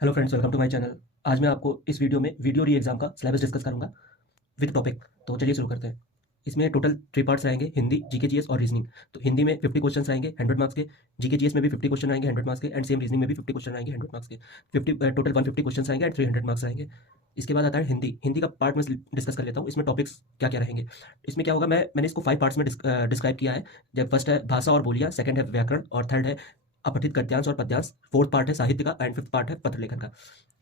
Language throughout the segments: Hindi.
Hello friends, welcome to my channel. आज मैं आपको इस वीडियो में वीडियो री एग्जाम का सिलेबस डिस्कस करूंगा विद टॉपिक। तो चलिए शुरू करते हैं। इसमें टोटल 3 पार्ट्स रहेंगे, हिंदी, जीके जीएस और रीजनिंग। तो हिंदी में 50 क्वेश्चंस रहेंगे 100 मार्क्स के। जीके जीएस में भी 50 क्वेश्चन रहेंगे 100 मार्क्स के, एंड सेम रीजनिंग में भी 50 क्वेश्चन रहेंगे 100 मार्क्स के। 50 टोटल 150 क्वेश्चंस रहेंगे एंड 300 मार्क्स रहेंगे। इसके बाद आता है हिंदी। हिंदी का पार्ट में डिस्कस कर लेता हूँ। इसमें टॉपिक्स क्या क्या रहेंगे। इसमें क्या होगा, मैंने इसको 5 पार्ट्स में डिस्क्राइब किया है। जब फर्स्ट है भाषा और बोलियां, सेकंड है व्याकरण, और थर्ड है अपठित गद्यांश और पद्यांश, फोर्थ पार्ट है साहित्य का, एंड फिफ्थ पार्ट है पत्र लेखन का।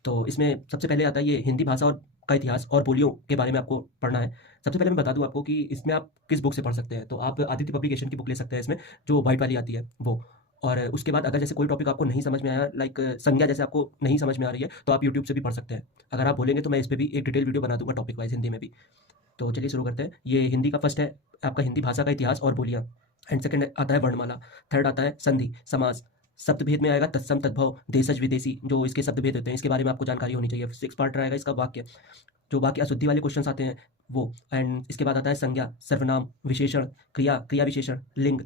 तो इसमें सबसे पहले आता है ये हिंदी भाषा और का इतिहास और बोलियों के बारे में आपको पढ़ना है। सबसे पहले मैं बता दूं आपको कि इसमें आप किस बुक से पढ़ सकते हैं। तो आप आदित्य पब्लिकेशन की बुक ले सकते हैं इसमें, जो वाइट वाली आती है वो। और उसके बाद अगर जैसे कोई टॉपिक आपको नहीं समझ में आया, लाइक संज्ञा जैसे आपको नहीं समझ में आ रही है, तो आप यूट्यूब से भी पढ़ सकते हैं। अगर आप बोलेंगे तो मैं इस पर भी एक डिटेल वीडियो बना दूंगा टॉपिक वाइज हिंदी में भी। तो चलिए शुरू करते हैं। ये हिंदी का फर्स्ट है आपका हिंदी भाषा का इतिहास और बोलियां। एंड सेकंड आता है वर्णमाला। थर्ड आता है संधि, समास। शब्दभेद में आएगा तत्सम, तद्भव, देशज, विदेशी, जो इसके शब्दभेद होते हैं, इसके बारे में आपको जानकारी होनी चाहिए। सिक्स पार्ट रहेगा इसका वाक्य, जो वाक्य अशुद्धि वाले क्वेश्चन आते हैं वो। एंड इसके बाद आता है संज्ञा, सर्वनाम, विशेषण, क्रिया, क्रिया विशेषण, लिंग,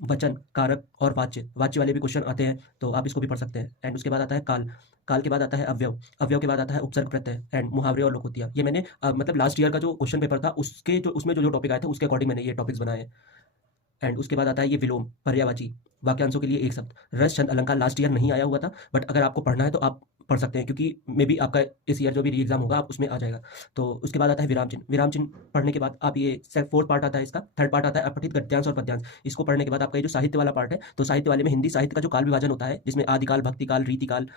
वचन, कारक और वाच्य। वाच्य वाले भी क्वेश्चन आते हैं, तो आप इसको भी पढ़ सकते हैं। एंड उसके बाद आता है काल। काल के बाद आता है अवयव। अवयव के बाद आता है उपसर्ग प्रत्यय एंड मुहावरे और लोकोक्तियाँ। ये मैंने मतलब लास्ट ईयर का जो क्वेश्चन पेपर था उसके जो उसमें जो जो टॉपिक आए थे उसके अकॉर्डिंग मैंने ये टॉपिक्स बनाए हैं। एंड उसके बाद आता है ये विलोम, पर्यायवाची, वाक्यांशों के लिए एक शब्द। रस, छंद, अलंकार लास्ट ईयर नहीं आया हुआ था, बट अगर आपको पढ़ना है तो आप पढ़ सकते हैं, क्योंकि मे बी आपका इस ईयर जो भी री एग्जाम होगा आप उसमें आ जाएगा। तो उसके बाद आता है विराम चिन्ह। विराम चिन्ह पढ़ने के बाद आप ये फोर्थ पार्ट आता है इसका। थर्ड पार्ट आता है अपठित गद्यांश और पद्यांश। इसको पढ़ने के बाद आपका ये जो साहित्य वाला पार्ट है, तो साहित्य वाले में हिंदी साहित्य का जो काल विभाजन होता है, जिसमें आदिकाल, भक्तिकाल, रीतिकाल,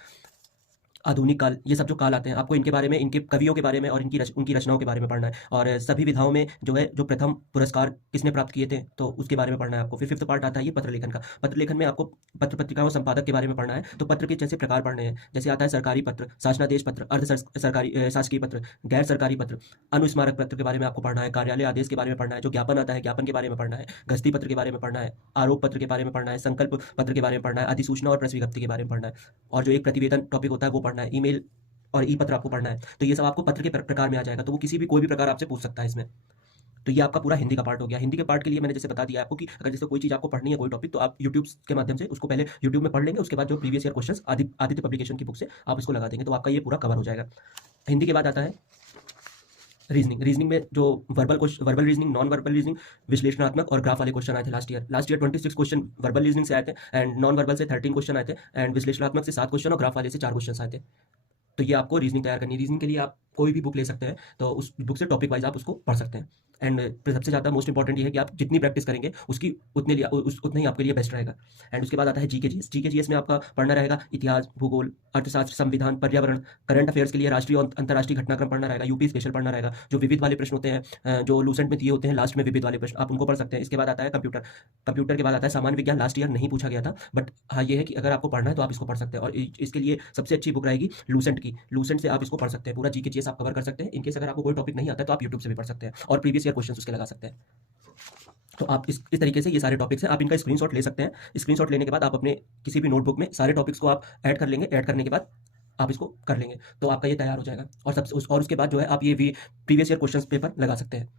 आधुनिक काल, ये सब जो काल आते हैं, आपको इनके बारे में, इनके कवियों के बारे में और उनकी रचनाओं के बारे में पढ़ना है। और सभी विधाओं में जो है, जो प्रथम पुरस्कार किसने प्राप्त किए थे, तो उसके बारे में पढ़ना है आपको। फिर फिफ्थ पार्ट आता है ये पत्र लेखन का। पत्र लेखन में आपको पत्र पत्रिकाओं संपादक के बारे में पढ़ना है। तो पत्र के जैसे प्रकार पढ़ने हैं, जैसे आता है सरकारी पत्र, शासनादेश पत्र, अर्ध सरकारी शासकीय पत्र, गैर सरकारी पत्र, अनुस्मारक पत्र के बारे में आपको पढ़ना है। कार्यालय आदेश के बारे में पढ़ना है। जो ज्ञापन आता है, ज्ञापन के बारे में पढ़ना है। गस्ती पत्र के बारे में पढ़ना है। आरोप पत्र के बारे में पढ़ना है। संकल्प पत्र के बारे में पढ़ना है। अधिसूचना और प्रेस विज्ञप्ति के बारे में पढ़ना है। और जो एक प्रतिवेदन टॉपिक होता है वो पढ़ना है। ईमेल और ई पत्र आपको पढ़ना है। तो ये सब आपको पत्र के प्रकार में आ जाएगा, तो वो किसी भी कोई भी प्रकार आपसे पूछ सकता है इसमें। तो ये आपका पूरा हिंदी का पार्ट हो गया। हिंदी के पार्ट के लिए मैंने जैसे बता दिया आपको कि अगर जैसे कोई चीज़ आपको पढ़नी है, कोई टॉपिक, तो आप यूट्यूब के माध्यम से उसको पहले यूट्यूब में पढ़ लेंगे। उसके बाद जो previous year questions Aditya publication की बुक से आप इसको लगा देंगे, तो आपका ये पूरा कवर हो जाएगा। हिंदी के बाद आता है रीजनिंग। रीजनिंग में जो verbal reasoning, non verbal reasoning, विश्लेषणात्मक और ग्राफ वाले क्वेश्चन आए थे last year. 26 question verbal reasoning से आए थे, एंड नॉन वर्बल से 13 क्वेश्चन आए थे, एंड विश्लेषणात्मक से 7 क्वेश्चन और ग्राफ वाले से 4 क्वेश्चन आए थे। तो ये आपको रीजनिंग तैयार करनी है। रीजनिंग के लिए आप कोई भी बुक ले सकते हैं, तो उस बुक से टॉपिक वाइज आप उसको पढ़ सकते हैं। एंड सबसे ज़्यादा मोस्ट इंपॉर्टेंट ये है कि आप जितनी प्रैक्टिस करेंगे उसकी उतने ही आपके लिए बेस्ट रहेगा। एंड उसके बाद आता है जीके जीएस। जीके जीएस में आपका पढ़ना रहेगा इतिहास, भूगोल, अर्थशास्त्र, संविधान, पर्यावरण, करंट अफेयर्स के लिए राष्ट्रीय और अंतर्राष्ट्रीय घटनाक्रम पढ़ना रहेगा। यूपी स्पेशल पढ़ना रहेगा। जो विविध वाले प्रश्न होते हैं, जो लूसेंट में दिए होते हैं लास्ट में विविध वाले प्रश्न, आप उनको पढ़ सकते हैं। इसके बाद आता है कंप्यूटर। कंप्यूटर के बाद आता है सामान्य विज्ञान। लास्ट ईयर नहीं पूछा गया था, बट हाँ ये है कि अगर आपको पढ़ना है तो आप इसको पढ़ सकते हैं। और इसके लिए सबसे अच्छी बुक रहेगी लूसेंट की। लूसेंट से आप इसको पढ़ सकते हैं, पूरा जीके जीएस आप कवर कर सकते हैं। इनकेस अगर आपको कोई टॉपिक नहीं आता है तो आप यूट्यूब से भी पढ़ सकते हैं और प्रीवियस ईयर क्वेश्चन उसके लगा सकते हैं। तो आप इस तरीके से ये सारे टॉपिक्स हैं, आप इनका स्क्रीनशॉट ले सकते हैं। स्क्रीनशॉट लेने के बाद आप अपने किसी भी नोटबुक में सारे टॉपिक्स को आप ऐड कर लेंगे। ऐड करने के बाद आप इसको कर लेंगे, तो आपका ये तैयार हो जाएगा। और उसके बाद जो है आप ये भी प्रीवियस ईयर क्वेश्चन पेपर लगा सकते हैं।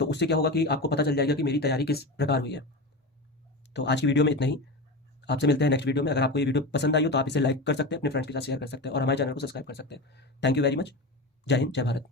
तो उससे क्या होगा कि आपको पता चल जाएगा कि मेरी तैयारी किस प्रकार हुई है। तो आज की वीडियो में इतना ही। आपसे मिलते हैं नेक्स्ट वीडियो में। अगर आपको ये वीडियो पसंद आई हो तो आप इसे लाइक कर सकते हैं, अपने फ्रेंड्स के साथ शेयर कर सकते हैं और हमारे चैनल को सब्सक्राइब कर सकते हैं। Thank you very much. जय हिंद, जय भारत।